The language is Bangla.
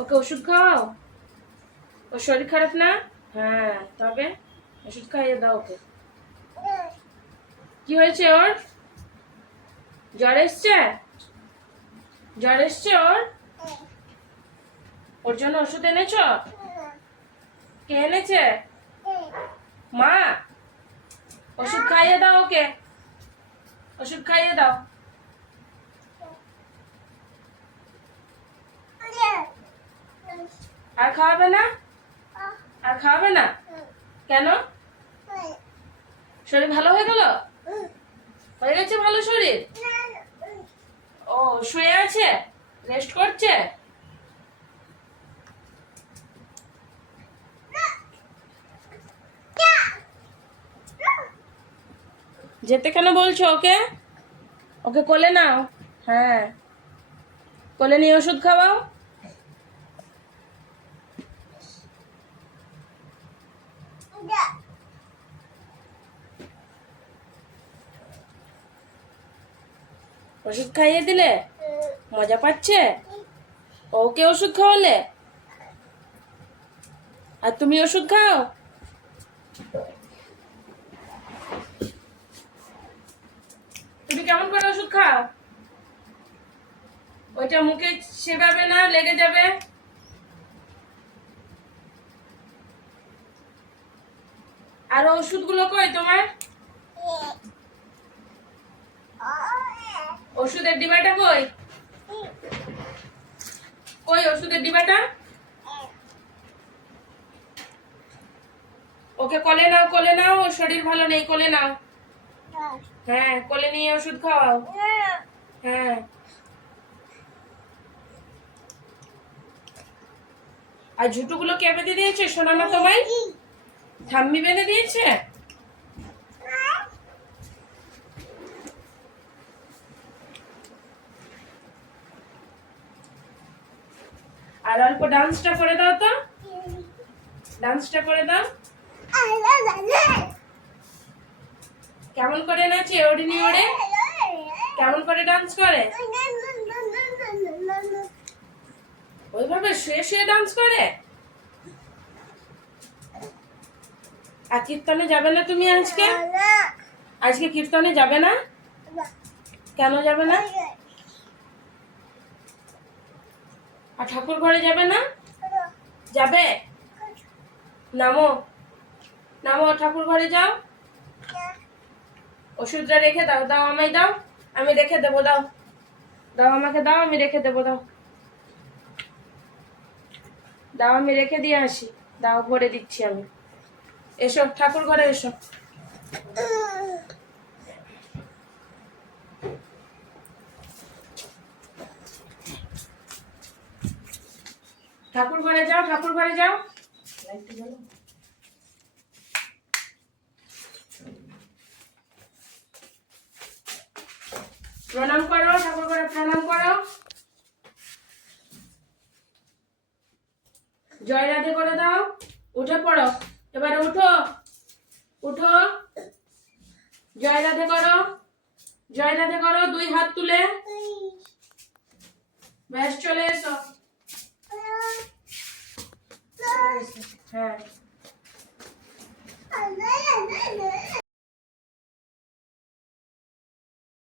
ওকে ওষুধ খাওয়াও। ওর শরীর খারাপ না? হ্যাঁ, তবে ওষুধ খাইয়ে দাও ওকে। কি হয়েছে ওর? জ্বর এসছে? জ্বর এসছে ওর? ওর জন্য ওষুধ এনেছো? কে এনেছে? মা। ওষুধ খাইয়ে দাও ওকে, ওষুধ খাইয়ে দাও। আর খাওয়াবে না? আর খাওয়াবে না? কেন? শরীর ভালো হয়ে গেল? হয়ে গেছে ভালো শরীর? ও শুয়ে আছে, রেস্ট করছে? যেতে কেন বলছো ওকে? ওকে কোলে নাও। হ্যাঁ, কোলে নিয়ে ওষুধ খাওয়াও। ওষুধ খাইয়ে দিলে? মজা পাচ্ছে? ওকে ওষুধ খাওয়ালে? আর তুমি ওষুধ খাও? তুমি কেমন করে ওষুধ খাও? ওইটা মুখে সেভাবে না, লেগে যাবে। আর ওষুধগুলো কই তোমার? ওষুধের ডিবাটা কই? কই ওষুধের ডিবাটা? ওকে কোলে নাও, কোলে নাও। ওর শরীর ভালো নেই, কোলে নাও। হ্যাঁ, কোলে নিয়ে ওষুধ খাওয়াও। হ্যাঁ। আর ঝুঁটুগুলো কে বেঁধে দিয়েছে? শোনা না তোমায়? ঠাম্মি বেঁধে দিয়েছে? আর অল্প ডান্সটা করে দাও তো, ডান্সটা করে দাও। কেমন করে নাচে ওড়িনি ওড়ে? কেমন করে ডান্স করে? ওইভাবে শুয়ে শুয়ে ডান্স করে? আর কীর্তনে যাবে না তুমি আজকে? আজকে কীর্তনে যাবে না? কেন যাবে না? আর ঠাকুর ঘরে যাবে না? যাবে? নামো, নামো, ঠাকুর ঘরে যাও। ওষুধটা রেখে দাও, দাও আমায় দাও, আমি রেখে দেবো। দাও, দাও আমাকে দাও, আমি রেখে দেবো। দাও, দাও, আমি রেখে দিয়ে আসি। দাও, ভরে দিচ্ছি আমি। এসো ঠাকুর ঘরে এসো। ঠাকুর ঘরে যাও, ঠাকুর ঘরে যাও। প্রণাম করো, ঠাকুর ঘরে প্রণাম করো। জয় রাধে করে দাও। উঠে পড়ো, এবারে উঠো, উঠো। জয় রাধে করো, জয় রাধে করো, 2 হাত তুলে। ব্যাস, চলে এসো। হ্যাঁ।